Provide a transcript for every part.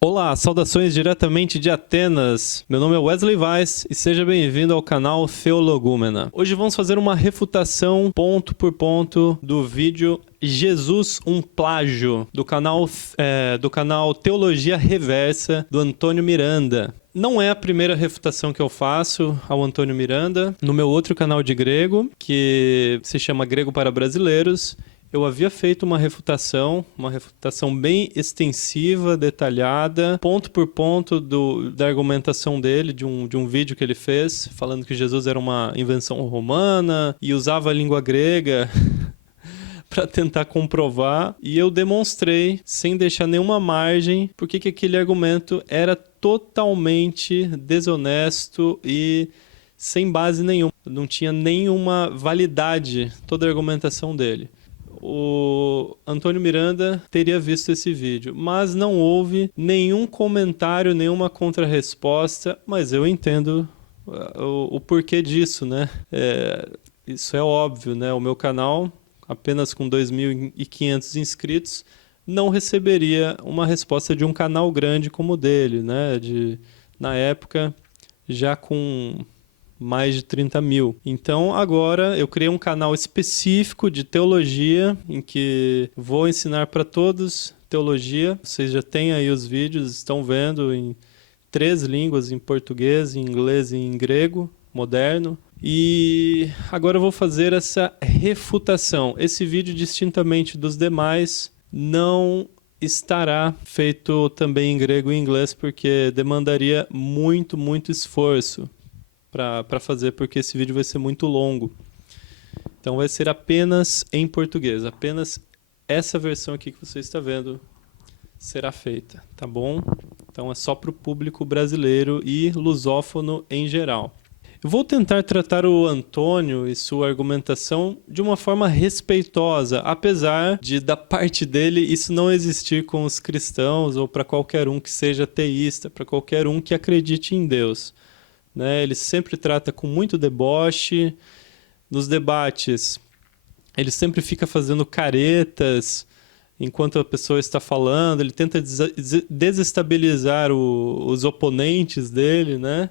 Olá, saudações diretamente de Atenas. Meu nome é Wesley Weiss e seja bem-vindo ao canal Theologumena. Hoje vamos fazer uma refutação ponto por ponto do vídeo Jesus, um plágio, do canal Teologia Reversa, do Antônio Miranda. Não é a primeira refutação que eu faço ao Antônio Miranda. No meu outro canal de grego, que se chama Grego para Brasileiros, eu havia feito uma refutação bem extensiva, detalhada, ponto por ponto da argumentação dele, de um vídeo que ele fez, falando que Jesus era uma invenção romana e usava a língua grega para tentar comprovar. E eu demonstrei, sem deixar nenhuma margem, porque que aquele argumento era totalmente desonesto e sem base nenhuma. Não tinha nenhuma validade toda a argumentação dele. O Antônio Miranda teria visto esse vídeo, mas não houve nenhum comentário, nenhuma contrarresposta, mas eu entendo o porquê disso, né? Isso é óbvio, né? O meu canal, apenas com 2.500 inscritos, não receberia uma resposta de um canal grande como o dele, né? Na época, já com mais de 30 mil. Então, agora eu criei um canal específico de teologia, em que vou ensinar para todos teologia. Vocês já têm aí os vídeos, estão vendo em 3 línguas, em português, em inglês e em grego moderno. E agora eu vou fazer essa refutação. Esse vídeo, distintamente dos demais, não estará feito também em grego e inglês, porque demandaria muito esforço para fazer, porque esse vídeo vai ser muito longo. Então vai ser apenas em português, apenas essa versão aqui que você está vendo será feita, tá bom? Então é só para o público brasileiro e lusófono em geral. Eu vou tentar tratar o Antônio e sua argumentação de uma forma respeitosa, apesar de, da parte dele, isso não existir com os cristãos ou para qualquer um que seja teísta, para qualquer um que acredite em Deus. Né? Ele sempre trata com muito deboche. Nos debates, ele sempre fica fazendo caretas enquanto a pessoa está falando. Ele tenta desestabilizar os oponentes dele, né?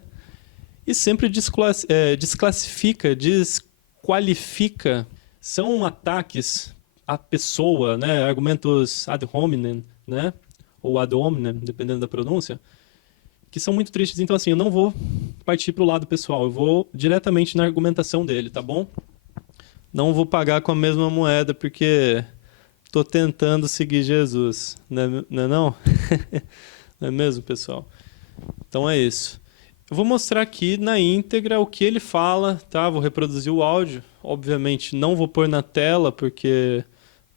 E sempre desclassifica, desqualifica. São ataques à pessoa, né? Argumentos ad hominem, né? Ou ad hominem, dependendo da pronúncia, que são muito tristes. Então, assim, eu não vou partir para o lado pessoal, eu vou diretamente na argumentação dele, tá bom? Não vou pagar com a mesma moeda, porque estou tentando seguir Jesus, não é não? Não é mesmo, pessoal? Então é isso. Eu vou mostrar aqui na íntegra o que ele fala, tá? Vou reproduzir o áudio. Obviamente não vou pôr na tela, porque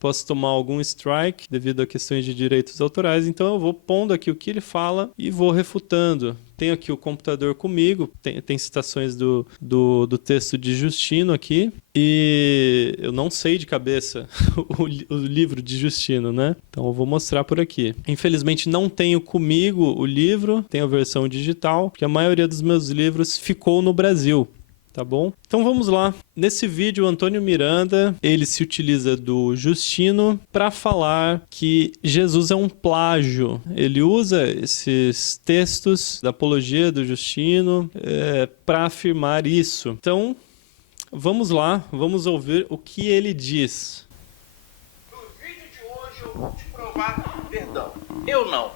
posso tomar algum strike devido a questões de direitos autorais, então eu vou pondo aqui o que ele fala e vou refutando. Tenho aqui o computador comigo, tem citações do texto de Justino aqui, e eu não sei de cabeça o livro de Justino, né? Então eu vou mostrar por aqui. Infelizmente não tenho comigo o livro, tenho a versão digital, porque a maioria dos meus livros ficou no Brasil. Tá bom? Então vamos lá. Nesse vídeo, o Antônio Miranda, ele se utiliza do Justino para falar que Jesus é um plágio. Ele usa esses textos da apologia do Justino para afirmar isso. Então, vamos lá, vamos ouvir o que ele diz. No vídeo de hoje eu vou te provar, perdão, eu não.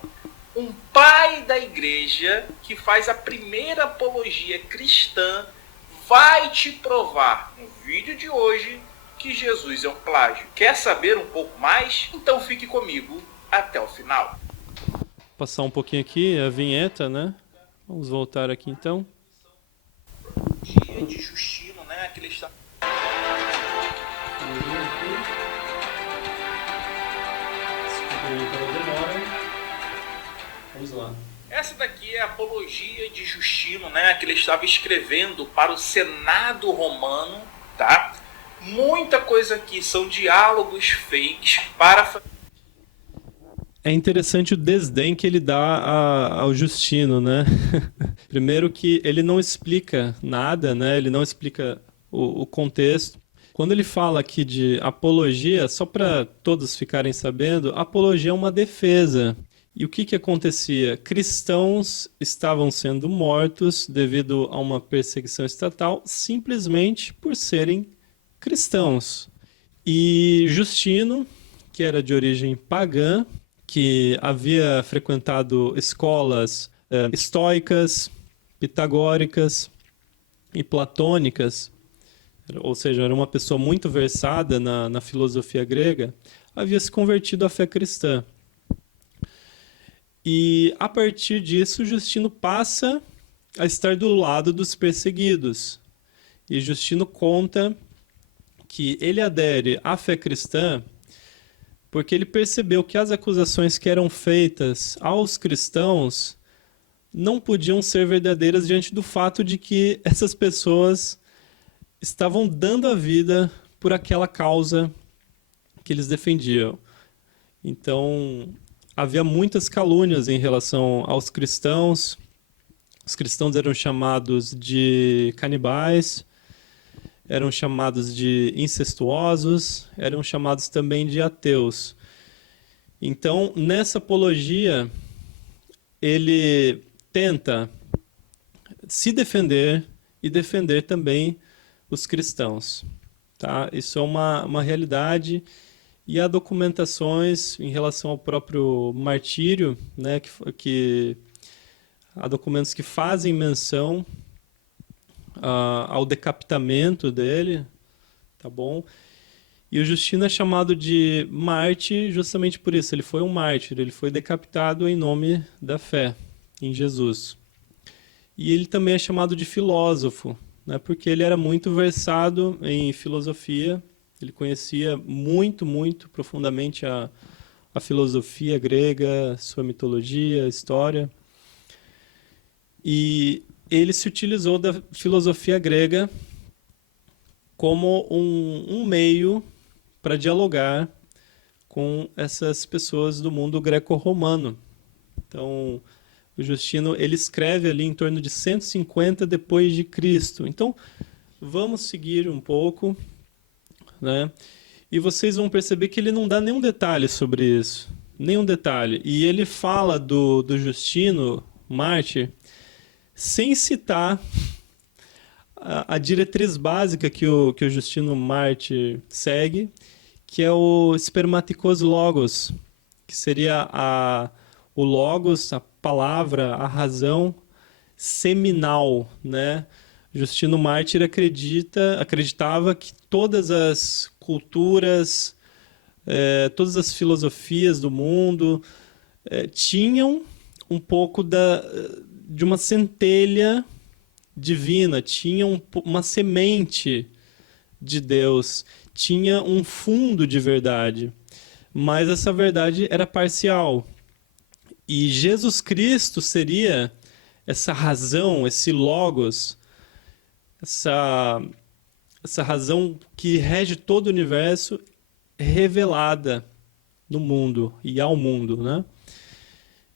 Um pai da igreja que faz a primeira apologia cristã vai te provar no vídeo de hoje que Jesus é um plágio. Quer saber um pouco mais? Então fique comigo até o final. Vou passar um pouquinho aqui a vinheta, né? Vamos voltar aqui então. Dia de Justino, né? Que ele está... Vamos lá. Essa daqui é a apologia de Justino, né? Que ele estava escrevendo para o Senado romano, tá? Muita coisa aqui são diálogos fakes para... É interessante o desdém que ele dá ao Justino, né? Primeiro que ele não explica nada, né? Ele não explica o contexto. Quando ele fala aqui de apologia, só para todos ficarem sabendo, apologia é uma defesa. E o que acontecia? Cristãos estavam sendo mortos devido a uma perseguição estatal simplesmente por serem cristãos. E Justino, que era de origem pagã, que havia frequentado escolas estoicas, pitagóricas e platônicas, ou seja, era uma pessoa muito versada na filosofia grega, havia se convertido à fé cristã. E a partir disso, Justino passa a estar do lado dos perseguidos. E Justino conta que ele adere à fé cristã porque ele percebeu que as acusações que eram feitas aos cristãos não podiam ser verdadeiras diante do fato de que essas pessoas estavam dando a vida por aquela causa que eles defendiam. Então, havia muitas calúnias em relação aos cristãos. Os cristãos eram chamados de canibais, eram chamados de incestuosos, eram chamados também de ateus. Então, nessa apologia, ele tenta se defender e defender também os cristãos. Tá? Isso é uma realidade, e há documentações em relação ao próprio martírio, né, que há documentos que fazem menção ao decapitamento dele, tá bom? E o Justino é chamado de mártir justamente por isso. Ele foi um mártir, ele foi decapitado em nome da fé em Jesus. E ele também é chamado de filósofo, né, porque ele era muito versado em filosofia. Ele conhecia muito, muito profundamente a filosofia grega, sua mitologia, história. E ele se utilizou da filosofia grega como um meio para dialogar com essas pessoas do mundo greco-romano. Então, o Justino, ele escreve ali em torno de 150 depois de Cristo. Então, vamos seguir um pouco, né? E vocês vão perceber que ele não dá nenhum detalhe sobre isso, nenhum detalhe. E ele fala do Justino mártir sem citar a diretriz básica que o Justino mártir segue, que é o spermatikos logos, que seria o logos, a palavra, a razão seminal, né? Justino mártir acreditava que todas as culturas, todas as filosofias do mundo tinham um pouco de uma centelha divina, tinham uma semente de Deus, tinha um fundo de verdade, mas essa verdade era parcial. E Jesus Cristo seria essa razão, esse logos, essa razão que rege todo o universo, revelada no mundo e ao mundo, né?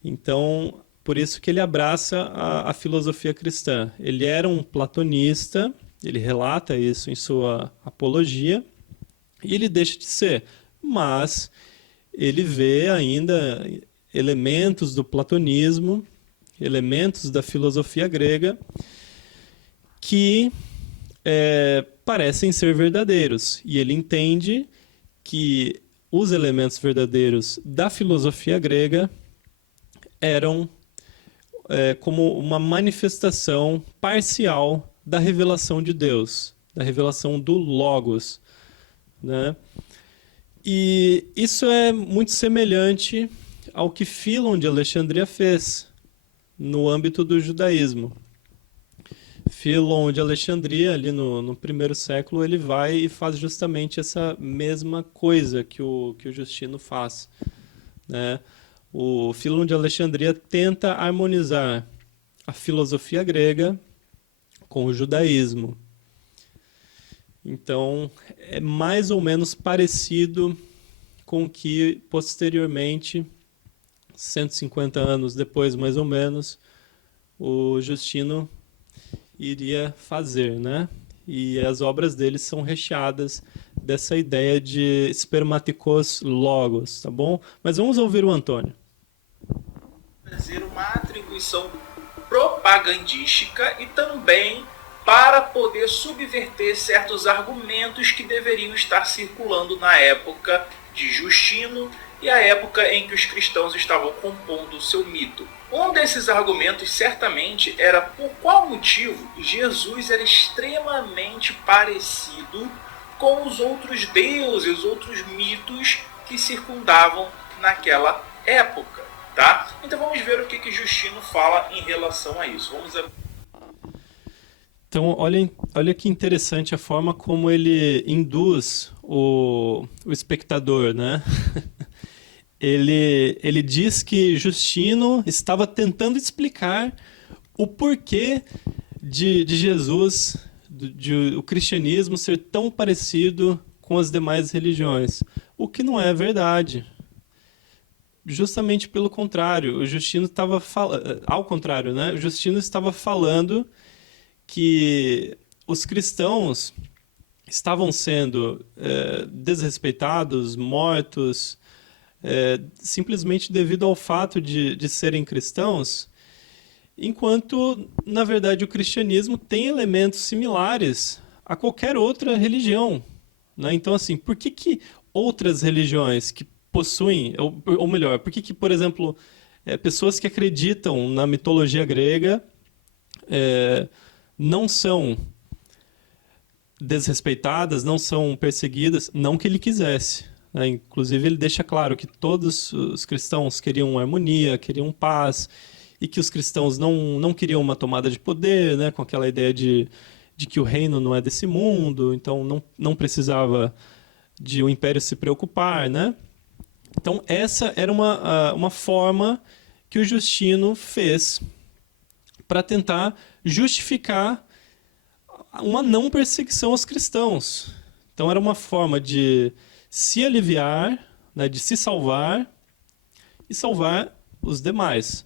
Então, por isso que ele abraça a filosofia cristã. Ele era um platonista, ele relata isso em sua apologia, e ele deixa de ser, mas ele vê ainda elementos do platonismo, elementos da filosofia grega, que parecem ser verdadeiros. E ele entende que os elementos verdadeiros da filosofia grega eram como uma manifestação parcial da revelação de Deus, da revelação do Logos, né? E isso é muito semelhante ao que Fílon de Alexandria fez no âmbito do judaísmo. Fílon de Alexandria, ali no primeiro século, ele vai e faz justamente essa mesma coisa que o Justino faz, né? O Fílon de Alexandria tenta harmonizar a filosofia grega com o judaísmo. Então, é mais ou menos parecido com o que, posteriormente, 150 anos depois, mais ou menos, o Justino iria fazer, né? E as obras dele são recheadas dessa ideia de spermatikos logos, tá bom? Mas vamos ouvir o Antônio. dizer, uma atribuição propagandística e também para poder subverter certos argumentos que deveriam estar circulando na época de Justino e a época em que os cristãos estavam compondo o seu mito. Um desses argumentos certamente era por qual motivo Jesus era extremamente parecido com os outros deuses, outros mitos que circundavam naquela época, tá? Então vamos ver o que Justino fala em relação a isso. Então, olha que interessante a forma como ele induz o espectador, né? Ele diz que Justino estava tentando explicar o porquê de Jesus, de o cristianismo ser tão parecido com as demais religiões, o que não é verdade. Justamente pelo contrário, o Justino estava ao contrário, né? O Justino estava falando que os cristãos estavam sendo desrespeitados, mortos, simplesmente devido ao fato de serem cristãos, enquanto, na verdade, o cristianismo tem elementos similares a qualquer outra religião, né? Então, assim, por que outras religiões que possuem, ou melhor, por que, por exemplo, pessoas que acreditam na mitologia grega não são desrespeitadas, não são perseguidas, não que ele quisesse, né? Inclusive, ele deixa claro que todos os cristãos queriam harmonia, queriam paz, e que os cristãos não queriam uma tomada de poder, né? Com aquela ideia de que o reino não é desse mundo, então não precisava de o império se preocupar, né? Então, essa era uma forma que o Justino fez para tentar justificar uma não perseguição aos cristãos. Então, era uma forma de se aliviar, né, de se salvar e salvar os demais.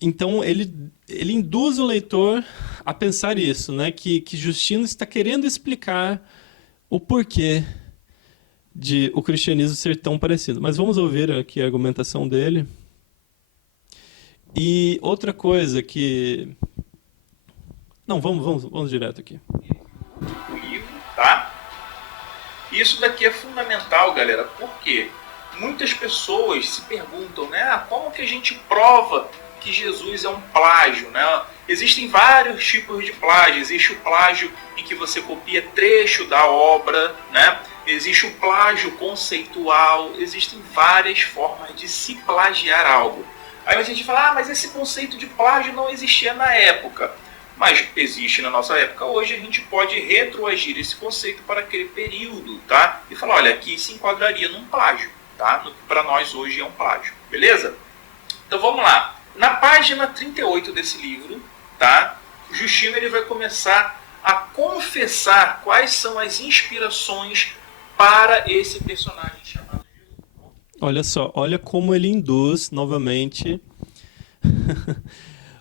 Então, ele induz o leitor a pensar isso, né, que Justino está querendo explicar o porquê de o cristianismo ser tão parecido. Mas vamos ouvir aqui a argumentação dele. E outra coisa que... Não, vamos direto aqui. Tá? Isso daqui é fundamental, galera, porque muitas pessoas se perguntam, né, como que a gente prova que Jesus é um plágio, né? Existem vários tipos de plágio. Existe o plágio em que você copia trecho da obra, né? Existe o plágio conceitual. Existem várias formas de se plagiar algo. Aí a gente fala, mas esse conceito de plágio não existia na época. Mas existe na nossa época. Hoje a gente pode retroagir esse conceito para aquele período, tá? E falar, olha, aqui se enquadraria num plágio, tá? Para nós hoje é um plágio, beleza? Então vamos lá. Na página 38 desse livro, tá? Justino ele vai começar a confessar quais são as inspirações para esse personagem chamado Jesus. Olha só, olha como ele induz novamente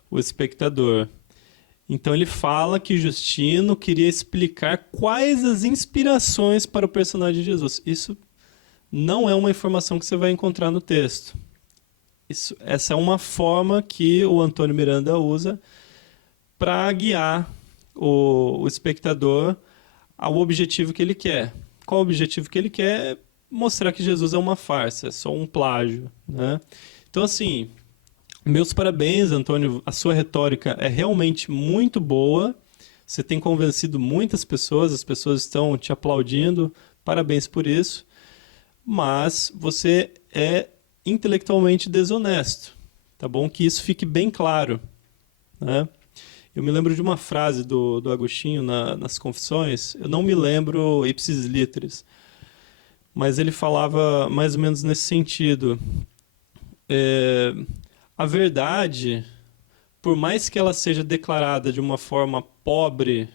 o espectador. Então ele fala que Justino queria explicar quais as inspirações para o personagem de Jesus. Isso não é uma informação que você vai encontrar no texto. Essa é uma forma que o Antônio Miranda usa para guiar o espectador ao objetivo que ele quer. Qual o objetivo que ele quer? Mostrar que Jesus é uma farsa, é só um plágio, né? Então, assim, meus parabéns, Antônio. A sua retórica é realmente muito boa. Você tem convencido muitas pessoas, as pessoas estão te aplaudindo. Parabéns por isso. Mas você é intelectualmente desonesto, tá bom? Que isso fique bem claro, né? Eu me lembro de uma frase do Agostinho nas Confissões, eu não me lembro ipsis literis, mas ele falava mais ou menos nesse sentido. A verdade, por mais que ela seja declarada de uma forma pobre,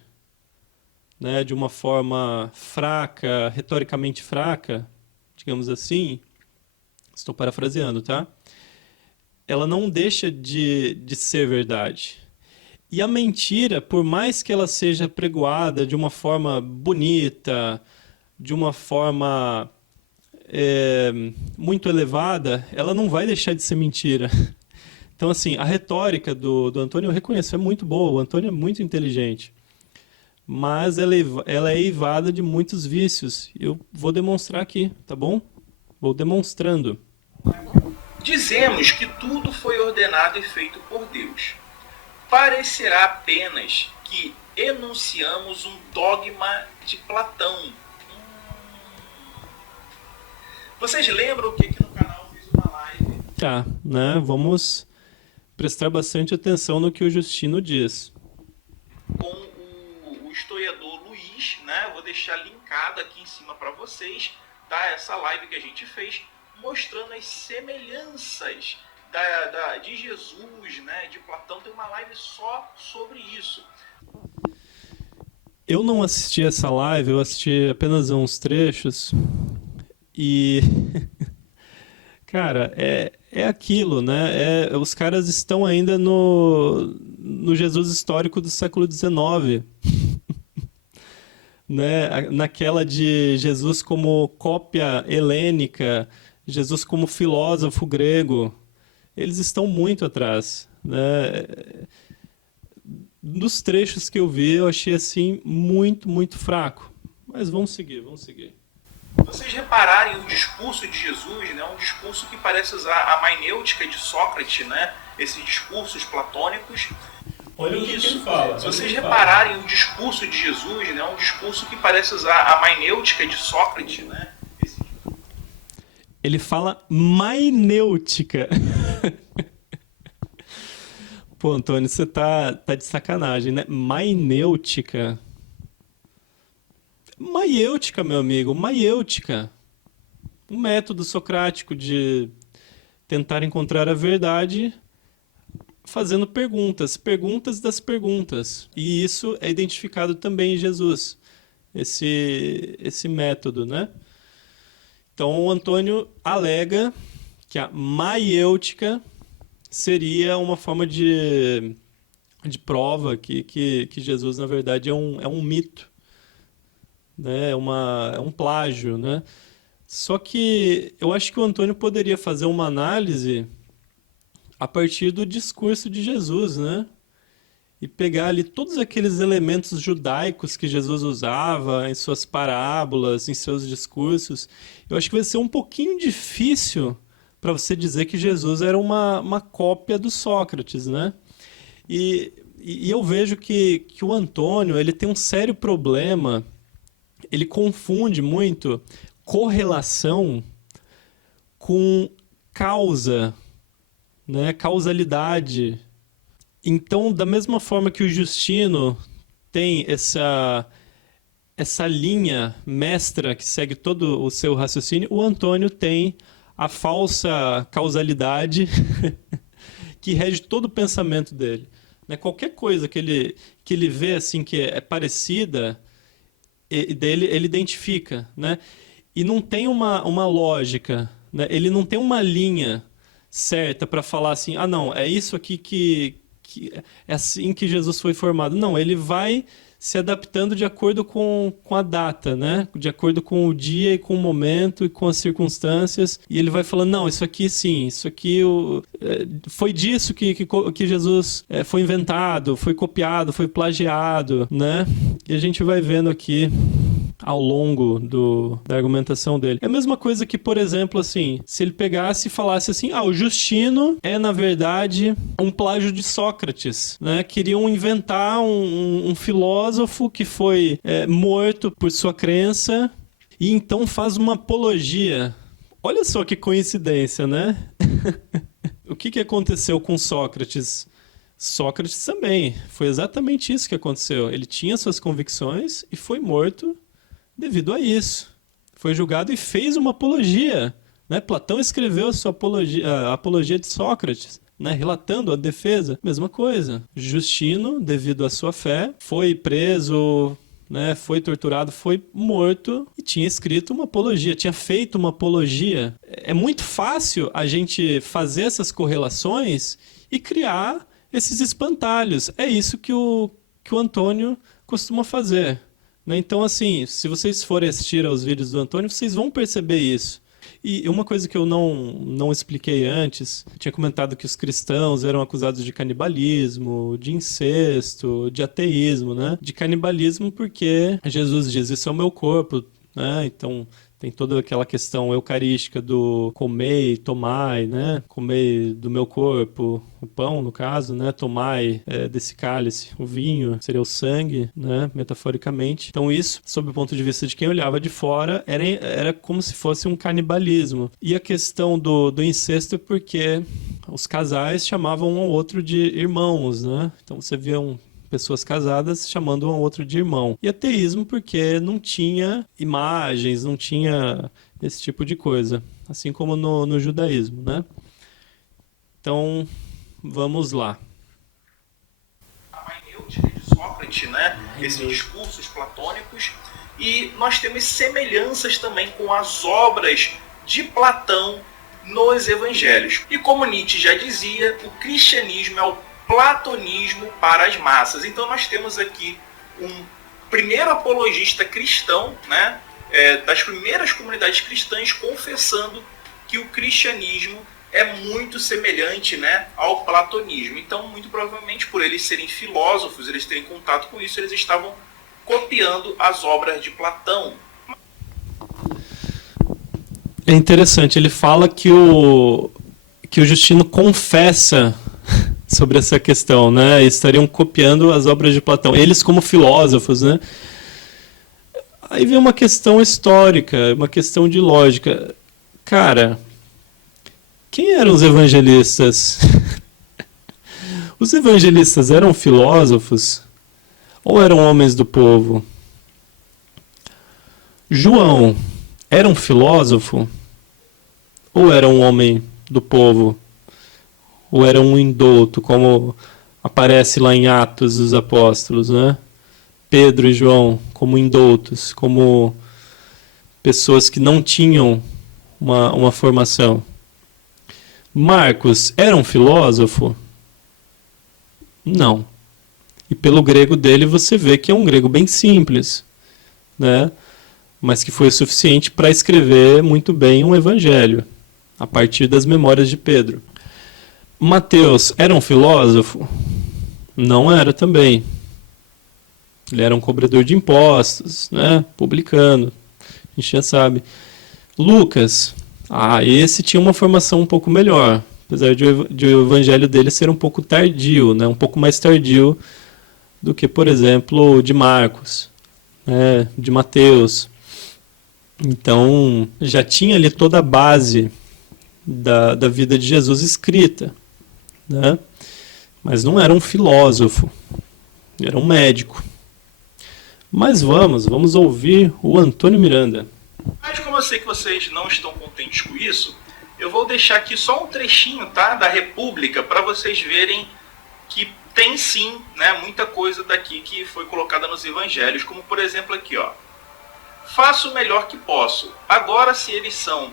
né, de uma forma fraca, retoricamente fraca, digamos assim, estou parafraseando, tá? Ela não deixa de ser verdade. E a mentira, por mais que ela seja pregoada de uma forma bonita, de uma forma muito elevada, ela não vai deixar de ser mentira. Então, assim, a retórica do Antônio, eu reconheço, é muito boa, o Antônio é muito inteligente, mas ela é eivada de muitos vícios. Eu vou demonstrar aqui, tá bom? Vou demonstrando. Dizemos que tudo foi ordenado e feito por Deus. Parecerá apenas que enunciamos um dogma de Platão. Vocês lembram que aqui no canal eu fiz uma live? Tá, né? Vamos prestar bastante atenção no que o Justino diz. Com o historiador Luiz, né? Vou deixar linkado aqui em cima para vocês, tá? Essa live que a gente fez, mostrando as semelhanças de Jesus, né? De Platão. Tem uma live só sobre isso. Eu não assisti essa live, eu assisti apenas uns trechos e... Cara, é aquilo, né? Os caras estão ainda no Jesus histórico do século XIX. Né? Naquela de Jesus como cópia helênica, Jesus como filósofo grego. Eles estão muito atrás. Né? Dos trechos que eu vi, eu achei assim muito, muito fraco. Mas vamos seguir, vamos seguir. Vocês repararem o discurso de Jesus, né, um discurso que parece usar a mainêutica de Sócrates, né, esses discursos platônicos. Olha o que ele fala. Se vocês repararem o discurso de Jesus, né, um discurso que parece usar a mainêutica de Sócrates, né? Ele fala mainêutica. Pô, Antônio, você tá de sacanagem, né? Mainêutica. Maiêutica, meu amigo, maiêutica. Um método socrático de tentar encontrar a verdade fazendo perguntas, perguntas das perguntas. E isso é identificado também em Jesus, esse método, né? Então, o Antônio alega que a maiêutica seria uma forma de prova que Jesus, na verdade, é um mito. Né? É um plágio, né? Só que eu acho que o Antônio poderia fazer uma análise a partir do discurso de Jesus, né? E pegar ali todos aqueles elementos judaicos que Jesus usava em suas parábolas, em seus discursos. Eu acho que vai ser um pouquinho difícil para você dizer que Jesus era uma cópia do Sócrates, né? E eu vejo que o Antônio ele tem um sério problema. Ele confunde muito correlação com causa, né? Causalidade. Então, da mesma forma que o Justino tem essa linha mestra que segue todo o seu raciocínio, o Antônio tem a falsa causalidade que rege todo o pensamento dele. Né? Qualquer coisa que ele vê assim, que é parecida... ele identifica, né? E não tem uma lógica, né? Ele não tem uma linha certa para falar assim, ah, não, é isso aqui que é assim que Jesus foi formado. Não, ele vai se adaptando de acordo com a data, né? De acordo com o dia e com o momento e com as circunstâncias. E ele vai falando, não, isso aqui sim, isso aqui foi disso que Jesus foi inventado, foi copiado, foi plagiado, né? E a gente vai vendo aqui ao longo da argumentação dele. É a mesma coisa que, por exemplo, assim, se ele pegasse e falasse assim, o Justino é, na verdade, um plágio de Sócrates, né? Queriam inventar um filósofo que foi morto por sua crença e então faz uma apologia. Olha só que coincidência, né? O que aconteceu com Sócrates? Sócrates também. Foi exatamente isso que aconteceu. Ele tinha suas convicções e foi morto devido a isso. Foi julgado e fez uma apologia. Né? Platão escreveu a sua a apologia de Sócrates, né? Relatando a defesa. Mesma coisa. Justino, devido à sua fé, foi preso, né? Foi torturado, foi morto e tinha escrito uma apologia, tinha feito uma apologia. É muito fácil a gente fazer essas correlações e criar esses espantalhos. É isso que o Antônio costuma fazer. Né? Então, assim, se vocês forem assistir aos vídeos do Antônio, vocês vão perceber isso. E uma coisa que eu não expliquei antes, eu tinha comentado que os cristãos eram acusados de canibalismo, de incesto, de ateísmo, né? De canibalismo porque Jesus diz, isso é o meu corpo, né? Então tem toda aquela questão eucarística do comer e tomai, né? Comer do meu corpo, o pão, no caso, né? Tomai desse cálice, o vinho, seria o sangue, né? Metaforicamente. Então isso, sob o ponto de vista de quem olhava de fora, era como se fosse um canibalismo. E a questão do incesto é porque os casais chamavam um ao outro de irmãos, né? Então você via pessoas casadas chamando um ao outro de irmão. E ateísmo porque não tinha imagens, não tinha esse tipo de coisa. Assim como no judaísmo, né? Então, vamos lá. A maiêutica de Sócrates, né? Esses discursos platônicos. E nós temos semelhanças também com as obras de Platão nos evangelhos. E como Nietzsche já dizia, o cristianismo é o platonismo para as massas. Então nós temos aqui um primeiro apologista cristão, né, das primeiras comunidades cristãs, confessando que o cristianismo é muito semelhante, né, ao platonismo. Então, muito provavelmente, por eles serem filósofos, eles terem contato com isso, eles estavam copiando as obras de Platão. É interessante, ele fala que o Justino confessa sobre essa questão, né? Estariam copiando as obras de Platão. Eles como filósofos, né? Aí vem uma questão histórica, uma questão de lógica. Cara, quem eram os evangelistas? Os evangelistas eram filósofos ou eram homens do povo? João era um filósofo ou era um homem do povo? Ou era um indouto, como aparece lá em Atos dos Apóstolos, né? Pedro e João como indoutos, como pessoas que não tinham uma formação. Marcos era um filósofo? Não. E pelo grego dele você vê que é um grego bem simples, né? Mas que foi o suficiente para escrever muito bem um evangelho, a partir das memórias de Pedro. Mateus era um filósofo? Não era também. Ele era um cobrador de impostos, né? Publicano. A gente já sabe. Lucas, esse tinha uma formação um pouco melhor, apesar de o evangelho dele ser um pouco tardio, né? Um pouco mais tardio do que, por exemplo, de Marcos, né? De Mateus. Então, já tinha ali toda a base da vida de Jesus escrita, né? Mas não era um filósofo, era um médico. Mas vamos ouvir o Antônio Miranda. Mas como eu sei que vocês não estão contentes com isso, eu vou deixar aqui só um trechinho, tá, da República, para vocês verem que tem sim, né, muita coisa daqui que foi colocada nos evangelhos, como por exemplo aqui, ó. Faço o melhor que posso. Agora, se eles são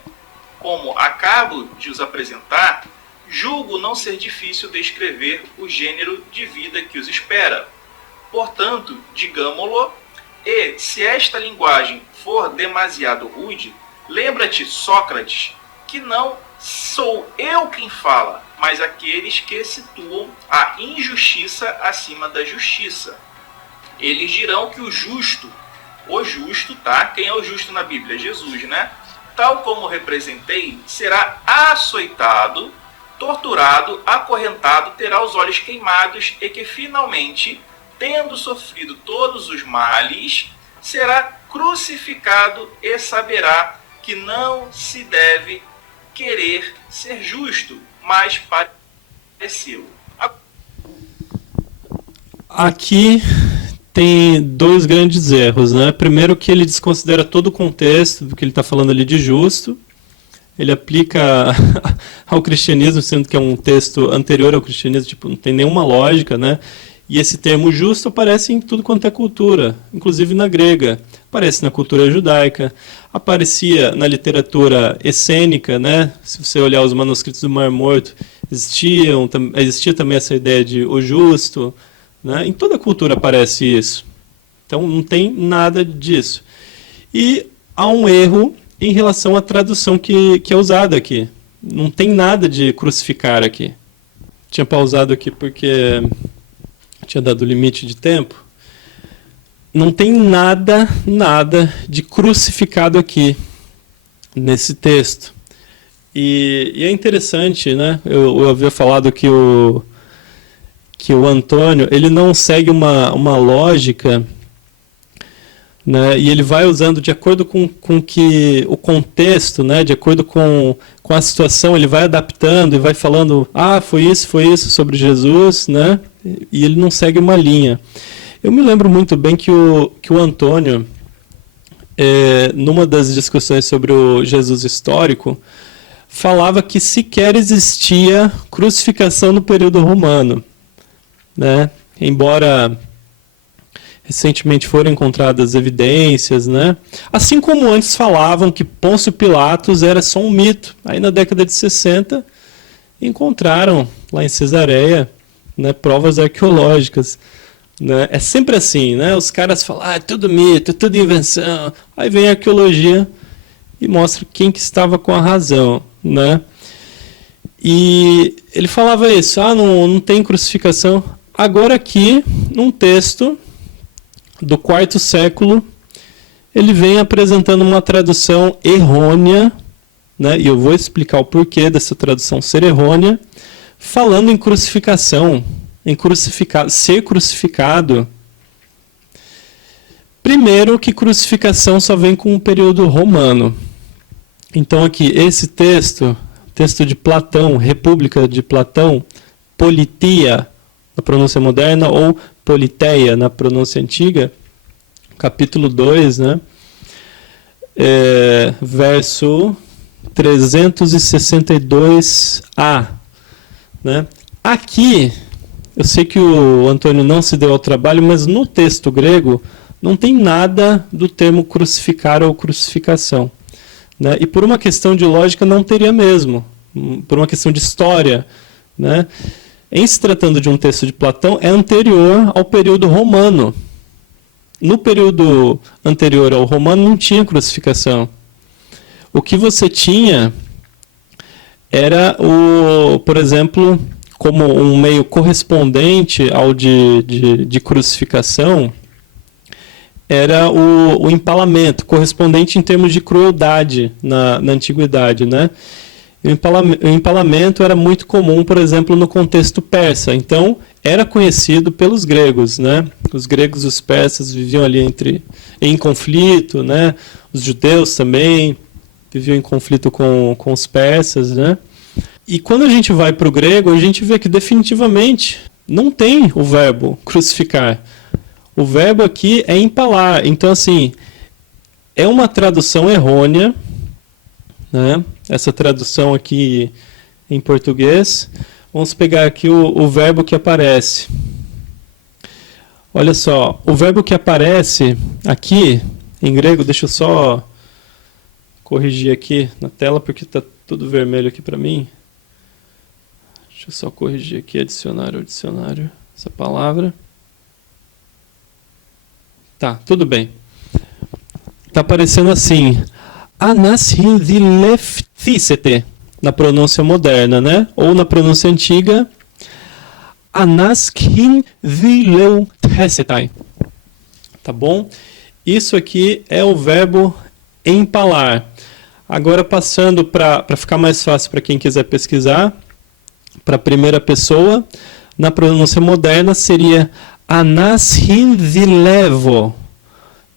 como acabo de os apresentar, julgo não ser difícil descrever o gênero de vida que os espera. Portanto, digamo-lo, e se esta linguagem for demasiado rude, lembra-te, Sócrates, que não sou eu quem fala, mas aqueles que situam a injustiça acima da justiça. Eles dirão que o justo, tá? Quem é o justo na Bíblia? Jesus, né? Tal como representei, será açoitado, torturado, acorrentado, terá os olhos queimados e que finalmente, tendo sofrido todos os males, será crucificado e saberá que não se deve querer ser justo, mas parecê-lo. Aqui tem dois grandes erros, né? Primeiro que ele desconsidera todo o contexto do que ele está falando ali de justo. Ele aplica ao cristianismo, sendo que é um texto anterior ao cristianismo, tipo, não tem nenhuma lógica, né? E esse termo justo aparece em tudo quanto é cultura, inclusive na grega. Aparece na cultura judaica, aparecia na literatura essênica, né? Se você olhar os manuscritos do Mar Morto, existia também essa ideia de o justo, né? Em toda a cultura aparece isso. Então não tem nada disso. E há um erro em relação à tradução que é usada aqui. Não tem nada de crucificar aqui. Tinha pausado aqui porque tinha dado limite de tempo. Não tem nada de crucificado aqui nesse texto. E é interessante, né? Eu havia falado que o Antônio, ele não segue uma lógica, né? E ele vai usando de acordo com que o contexto, né? De acordo com a situação, ele vai adaptando e vai falando, foi isso sobre Jesus, né? E ele não segue uma linha. Eu me lembro muito bem que o Antônio, numa das discussões sobre o Jesus histórico, falava que sequer existia crucificação no período romano, né? Embora recentemente foram encontradas evidências, né? Assim como antes falavam que Pôncio Pilatos era só um mito. Aí na década de 60 encontraram lá em Cesareia, né, provas arqueológicas. Né? É sempre assim, né? Os caras falam, é tudo mito, é tudo invenção. Aí vem a arqueologia e mostra quem que estava com a razão, né? E ele falava isso, não tem crucificação. Agora aqui, num texto do quarto século, ele vem apresentando uma tradução errônea, né? E eu vou explicar o porquê dessa tradução ser errônea, falando em crucificação, ser crucificado. Primeiro que crucificação só vem com o período romano. Então aqui, esse texto de Platão, República de Platão, Politia, na pronúncia moderna, ou Politeia, na pronúncia antiga, capítulo 2, né? Verso 362a. Né? Aqui, eu sei que o Antônio não se deu ao trabalho, mas no texto grego não tem nada do termo crucificar ou crucificação. Né? E por uma questão de lógica não teria mesmo, por uma questão de história. Né? Em se tratando de um texto de Platão, é anterior ao período romano. No período anterior ao romano não tinha crucificação. O que você tinha era, por exemplo, como um meio correspondente ao de crucificação, era o empalamento, correspondente em termos de crueldade na antiguidade, né? O empalamento era muito comum, por exemplo, no contexto persa. Então, era conhecido pelos gregos, né? Os gregos e os persas viviam ali em conflito, né? Os judeus também viviam em conflito com os persas, né? E quando a gente vai para o grego, a gente vê que definitivamente não tem o verbo crucificar. O verbo aqui é empalar. Então, assim, é uma tradução errônea, né? Essa tradução aqui em português. Vamos pegar aqui o verbo que aparece. Olha só, o verbo que aparece aqui em grego, deixa eu só corrigir aqui na tela, porque está tudo vermelho aqui para mim. Deixa eu só corrigir aqui, dicionário, essa palavra. Tá, tudo bem. Está aparecendo assim, anashindilephthicete, na pronúncia moderna, né? Ou na pronúncia antiga, anashindilephthecetai. Tá bom? Isso aqui é o verbo empalar. Agora passando para ficar mais fácil para quem quiser pesquisar, para a primeira pessoa, na pronúncia moderna seria anashindilevo.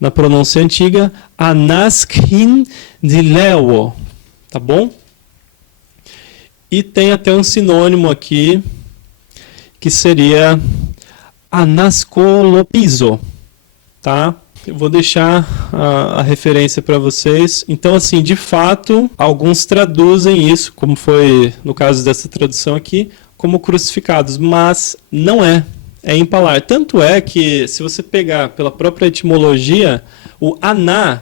Na pronúncia antiga, anashindilevo. Tá bom? E tem até um sinônimo aqui, que seria anaskolopizo. Tá? Eu vou deixar a referência para vocês. Então, assim, de fato, alguns traduzem isso, como foi no caso dessa tradução aqui, como crucificados, mas não é. É empalar. Tanto é que, se você pegar pela própria etimologia, o aná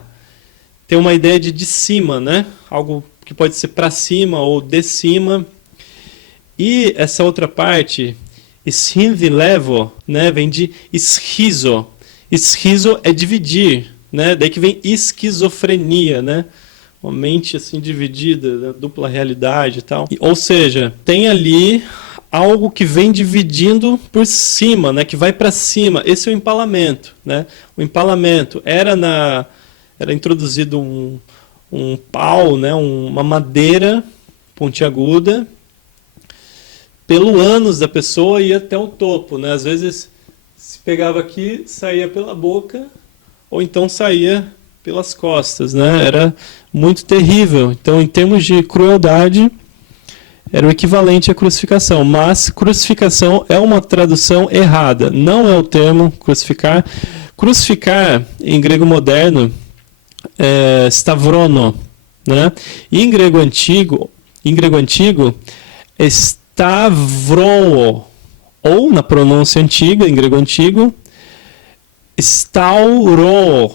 tem uma ideia de cima, né? Algo que pode ser para cima ou de cima. E essa outra parte, eshindilevo, né, vem de esquizo. Esquizo é dividir, né? Daí que vem esquizofrenia, né? uma mente assim dividida, né? Dupla realidade e tal. Ou seja, tem ali algo que vem dividindo por cima, né? Que vai para cima. Esse é o empalamento, né? O empalamento era introduzido um pau, né? Uma madeira pontiaguda pelo ânus da pessoa e ia até o topo, né? Às vezes se pegava aqui, saía pela boca ou então saía pelas costas, né? Era muito terrível. Então, em termos de crueldade, era o equivalente à crucificação. Mas crucificação é uma tradução errada. Não é o termo crucificar. Crucificar, em grego moderno, é stavrono, né? E em grego antigo, stavrono, ou na pronúncia antiga, em grego antigo, stauro,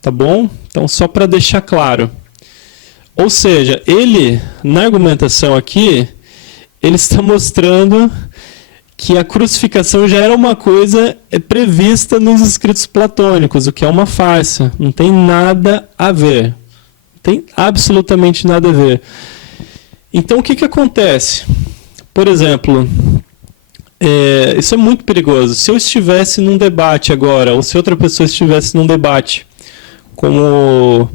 tá bom? Então, só para deixar claro. Ou seja, ele, na argumentação aqui, ele está mostrando que a crucificação já era uma coisa prevista nos escritos platônicos, o que é uma farsa. Não tem nada a ver. Não tem absolutamente nada a ver. Então, o que acontece? Por exemplo, isso é muito perigoso. Se eu estivesse num debate agora, ou se outra pessoa estivesse num debate com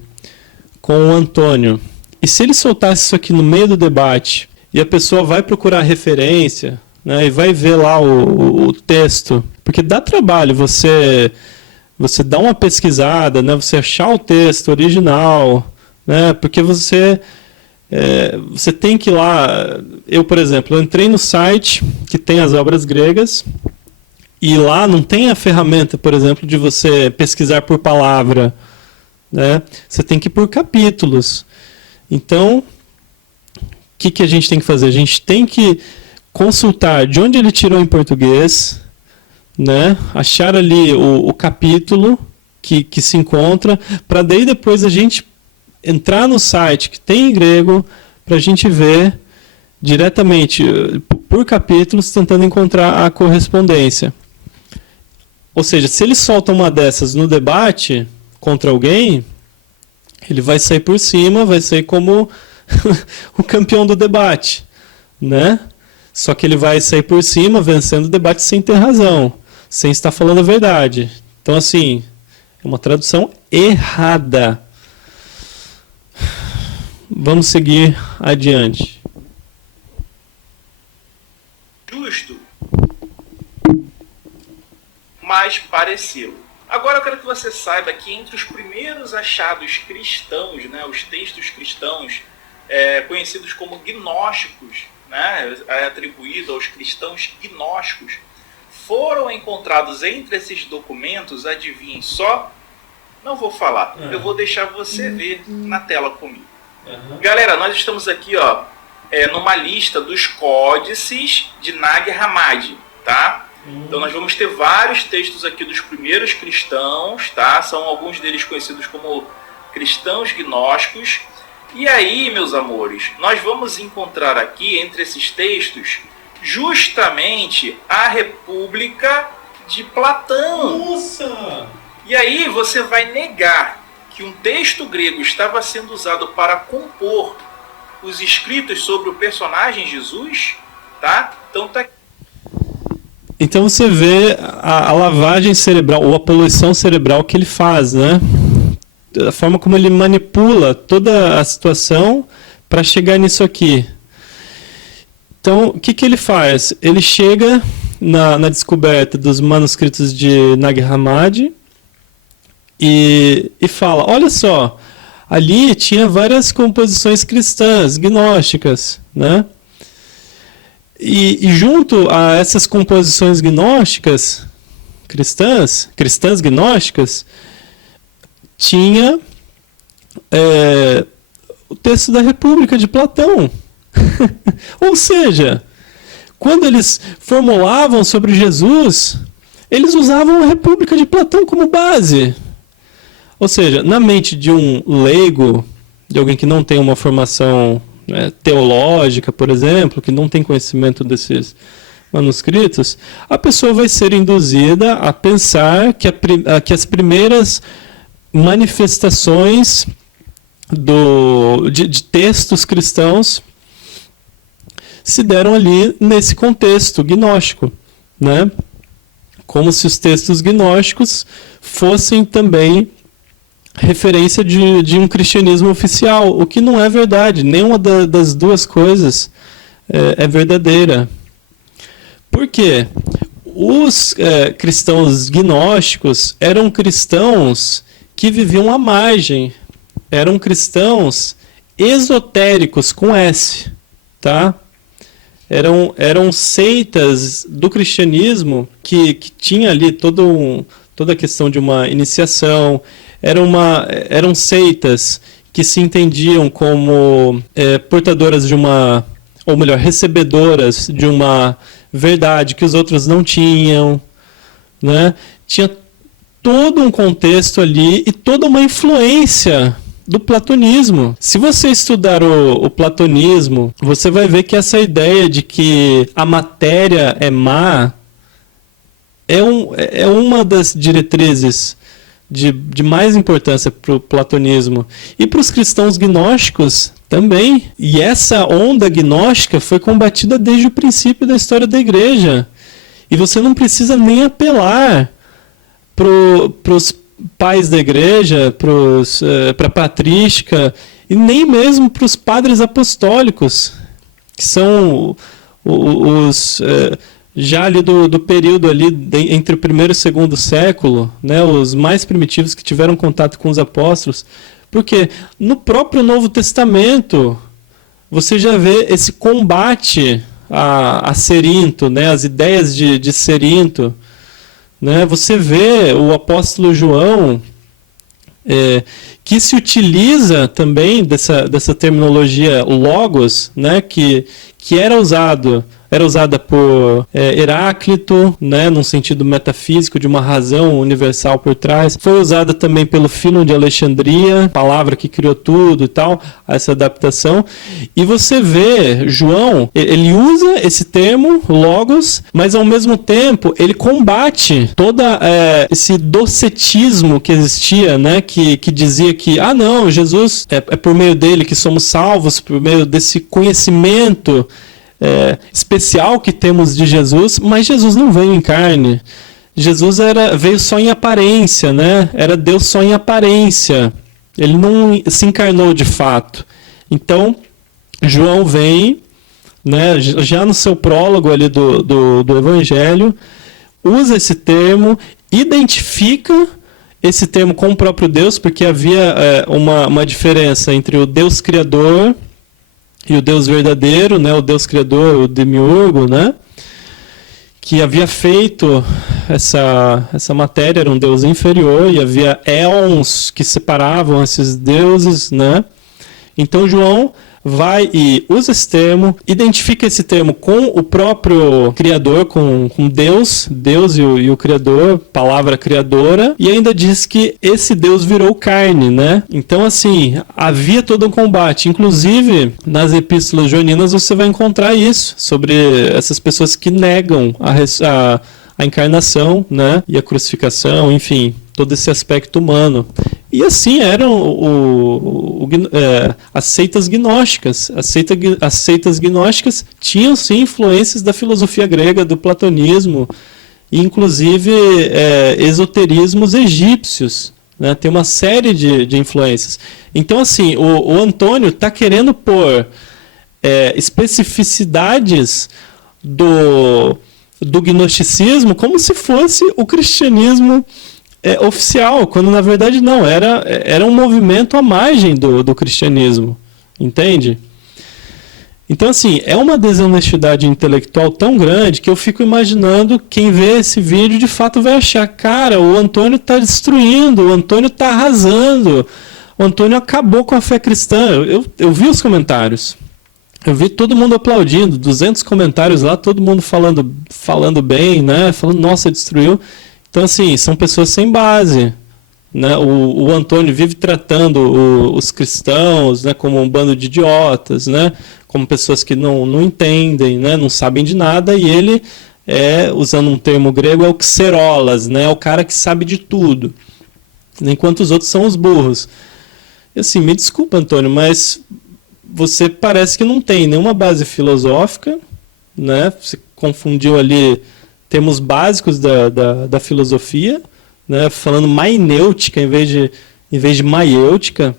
o Antônio, e se ele soltasse isso aqui no meio do debate, e a pessoa vai procurar referência, né, e vai ver lá o texto, porque dá trabalho você dar uma pesquisada, né, você achar o texto original, né, porque você tem que ir lá. Eu, por exemplo, eu entrei no site que tem as obras gregas, e lá não tem a ferramenta, por exemplo, de você pesquisar por palavra, né? Você tem que ir por capítulos. Então, o que a gente tem que fazer? A gente tem que consultar de onde ele tirou em português, né? Achar ali o capítulo que se encontra, para daí depois a gente entrar no site que tem em grego, para a gente ver diretamente, por capítulos, tentando encontrar a correspondência. Ou seja, se ele solta uma dessas no debate contra alguém, ele vai sair por cima, vai sair como o campeão do debate, né? Só que ele vai sair por cima, vencendo o debate sem ter razão, sem estar falando a verdade. Então, assim, é uma tradução errada. Vamos seguir adiante. Justo, mas pareceu. Agora eu quero que você saiba que entre os primeiros achados cristãos, né, os textos cristãos, conhecidos como gnósticos, né, atribuído aos cristãos gnósticos, foram encontrados entre esses documentos, adivinhem só, não vou falar, eu vou deixar você ver na tela comigo. Galera, nós estamos aqui numa lista dos códices de Nag Hammadi, tá? Então nós vamos ter vários textos aqui dos primeiros cristãos, tá? São alguns deles conhecidos como cristãos gnósticos. E aí, meus amores, nós vamos encontrar aqui entre esses textos justamente a República de Platão. Nossa! E aí você vai negar que um texto grego estava sendo usado para compor os escritos sobre o personagem Jesus, tá? Então tá. Então você vê a lavagem cerebral, ou a poluição cerebral que ele faz, né? A forma como ele manipula toda a situação para chegar nisso aqui. Então, o que ele faz? Ele chega na descoberta dos manuscritos de Nag Hammadi e fala, olha só, ali tinha várias composições cristãs, gnósticas, né? E junto a essas composições gnósticas, cristãs gnósticas, tinha o texto da República de Platão. Ou seja, quando eles formulavam sobre Jesus, eles usavam a República de Platão como base. Ou seja, na mente de um leigo, de alguém que não tem uma formação teológica, por exemplo, que não tem conhecimento desses manuscritos, a pessoa vai ser induzida a pensar que as primeiras manifestações de textos cristãos se deram ali nesse contexto gnóstico, né? Como se os textos gnósticos fossem também referência de um cristianismo oficial, o que não é verdade. Nenhuma das duas coisas é verdadeira. Por quê? Os cristãos gnósticos eram cristãos que viviam à margem, eram cristãos esotéricos com S, tá? Eram seitas do cristianismo que tinha ali toda a questão de uma iniciação, eram seitas que se entendiam como portadoras de uma, ou melhor, recebedoras de uma verdade que os outros não tinham, né? Tinha todo um contexto ali e toda uma influência do platonismo. Se você estudar o platonismo, você vai ver que essa ideia de que a matéria é má é uma das diretrizes de mais importância para o platonismo. E para os cristãos gnósticos também. E essa onda gnóstica foi combatida desde o princípio da história da igreja. E você não precisa nem apelar para os pais da igreja, para a patrística, e nem mesmo para os padres apostólicos, que são os já ali do período ali entre o primeiro e o segundo século, né, os mais primitivos que tiveram contato com os apóstolos, porque no próprio Novo Testamento você já vê esse combate a Cerinto, né, as ideias de Cerinto, né? Você vê o apóstolo João que se utiliza também dessa terminologia logos, né? que era usada por Heráclito, né, num sentido metafísico, de uma razão universal por trás. Foi usada também pelo Filo de Alexandria, palavra que criou tudo e tal, essa adaptação. E você vê, João, ele usa esse termo, logos, mas ao mesmo tempo ele combate todo esse docetismo que existia, né, que dizia que, não, Jesus é por meio dele que somos salvos, por meio desse conhecimento especial que temos de Jesus, mas Jesus não veio em carne. Jesus veio só em aparência, né? Era Deus só em aparência. Ele não se encarnou de fato. Então, João vem, né, já no seu prólogo ali do Evangelho, usa esse termo, identifica esse termo com o próprio Deus, porque havia uma diferença entre o Deus Criador e o Deus verdadeiro, né, o Deus Criador, o Demiurgo, né, que havia feito essa matéria, era um Deus inferior, e havia éons que separavam esses deuses, né. Então João vai e usa esse termo, identifica esse termo com o próprio Criador, com Deus e o Criador, palavra criadora, e ainda diz que esse Deus virou carne, né? Então, assim, havia todo um combate. Inclusive, nas epístolas joaninas você vai encontrar isso, sobre essas pessoas que negam a encarnação, né? E a crucificação, enfim, todo esse aspecto humano. E assim eram as seitas gnósticas. As seitas gnósticas tinham sim influências da filosofia grega, do platonismo, e inclusive esoterismos egípcios, né? Tem uma série de influências. Então, assim, o Antônio está querendo pôr especificidades do gnosticismo como se fosse o cristianismo oficial, quando na verdade não, era um movimento à margem do cristianismo, entende? Então, assim, é uma desonestidade intelectual tão grande que eu fico imaginando quem vê esse vídeo de fato vai achar, cara, o Antônio está destruindo, o Antônio está arrasando, o Antônio acabou com a fé cristã. Eu vi os comentários, eu vi todo mundo aplaudindo, 200 comentários lá, todo mundo falando bem, né? Falando, nossa, destruiu. Então, assim, são pessoas sem base, né? O Antônio vive tratando os cristãos, né, como um bando de idiotas, né? Como pessoas que não entendem, né, não sabem de nada, e ele usando um termo grego, é o xerolas, né? É o cara que sabe de tudo, enquanto os outros são os burros. E assim, me desculpa, Antônio, mas você parece que não tem nenhuma base filosófica, né? Você confundiu ali termos básicos da filosofia, né? Falando mainêutica em vez de maiêutica.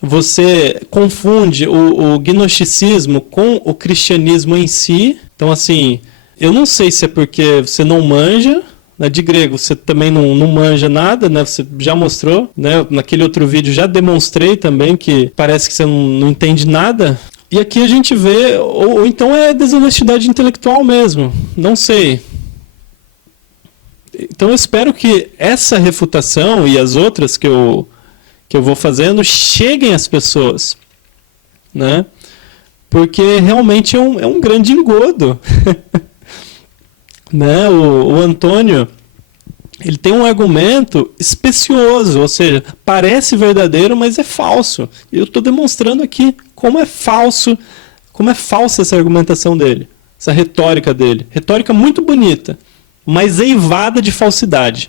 Você confunde o gnosticismo com o cristianismo em si. Então, assim, eu não sei se é porque você não manja, né? De grego você também não manja nada, né? Você já mostrou, né? Naquele outro vídeo já demonstrei também que parece que você não entende nada. E aqui a gente vê, ou então é desonestidade intelectual mesmo, não sei. Então eu espero que essa refutação e as outras que eu vou fazendo cheguem às pessoas, né? Porque realmente é um grande engodo. Né? O Antônio, ele tem um argumento especioso, ou seja, parece verdadeiro, mas é falso. Eu estou demonstrando aqui como é falsa essa argumentação dele, essa retórica dele. Retórica muito bonita, mas eivada de falsidade.